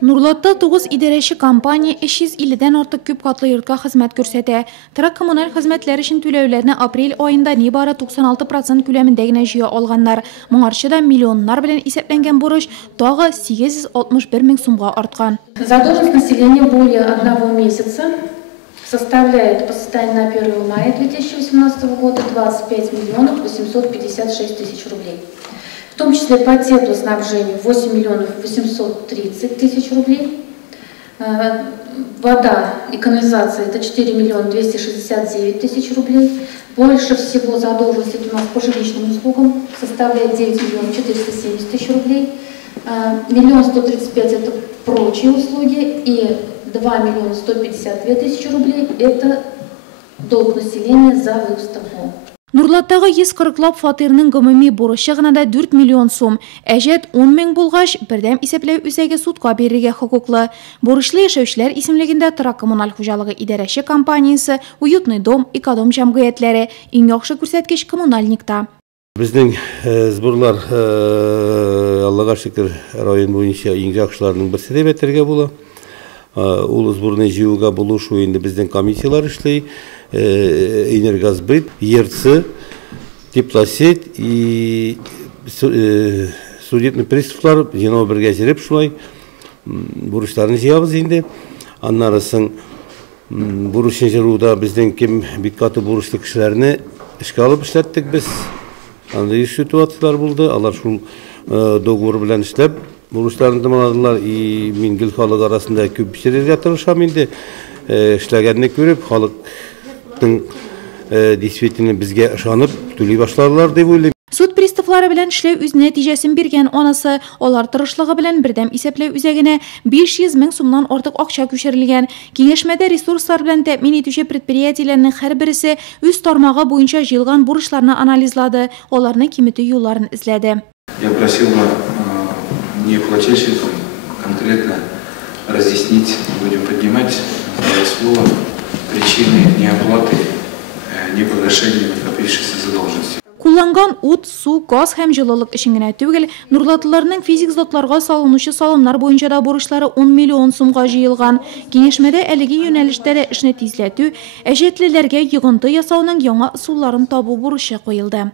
Нурлатта 9 идарәче компания 350-дән артык күп катлы йортка хезмәт күрсәтә. Торак коммуналь хезмәтләр өчен түләүләрне апрель аенда нибары 96% күләмендә генә җыя алганнар. Моңарчы да миллионнар белән исәпләнгән бурыч тагы 861 мең сумга арткан. Задолженность населения более 1 месяца составляет по состоянию на 1 мая 2018 года 25 миллионов 856 тысяч рублей. В том числе по теплоснабжению 8 миллионов 830 тысяч рублей. Вода и канализация это 4 миллиона 269 тысяч рублей. Больше всего задолженность у нас по жилищным услугам составляет 9 миллионов 470 тысяч рублей. 1 135 это прочие услуги и 2 миллиона 152 тысячи рублей это долг населения за выставку. Нурлаттагы 140 фатирның гомуми бурычы гына да 4 миллион сум. Әҗәт 10 мең булгач, бердәм исәпләү үзәге судка бирергә хокуклы. Бурычлы яшәүчеләр исемлегендә Торак коммуналь хуҗалыгы идарәче компаниясе, Уютный дом, Экодом җәмгыятьләре, иң яхшы күрсәткеч коммунальникта. Безнең сборлар Аллага шөкер район буенча иң яхшыларның берсе дип әйтергә була. Ул сборны җыюга булышу инде безнең комиссиялар эшләй. Энергосбыт, ЕРЦ, Теплосеть и судебный приставлар жинау бергә җиреп шулай бурычларны җыябыз инде. Аннары соң бурычны җыюда безнең кем бик каты бурычлы кешеләрне эшкә алып эшләттек без. Андый ситуациялар булды. Алар шул договор белән эшләп бурычларны тәмамладылар и мин гел халык арасында күп эшләргә тырышам инде. Эшләгәнне күреп халык действительно безгә ышанып түли башларлар дип уйлыйм. Суд приставлары белән эшләү үз нәтиҗәсен биргән анасы, алар тырышлыгы белән бердәм исәпләү үзәгенә 500 мең сумнан артык акча күчерелгән. Киңәшмәдә ресурслар белән тәэмин итүче предприятиеләрнең һәрберсе үз тармагы буенча җыелган бурычларны анализлады, аларны киметү юлларын эзләде. Я просил бы неплательщикам конкретно разъяснить, будем поднимать слово причины неоплаты, непогашения накопившейся задолженности. Кулланган ут, су, газ һәм җылылык өчен генә түгел, Нурлатлыларның физик затларга салынучы салымнар буенча да бурычлары 10 миллион сумга җыелган. Киңәшмәдә әлеге юнәлештә дә эшне тизләтү, әҗәтлеләргә йогынты ясауның яңа ысулларын табу бурычы куелды.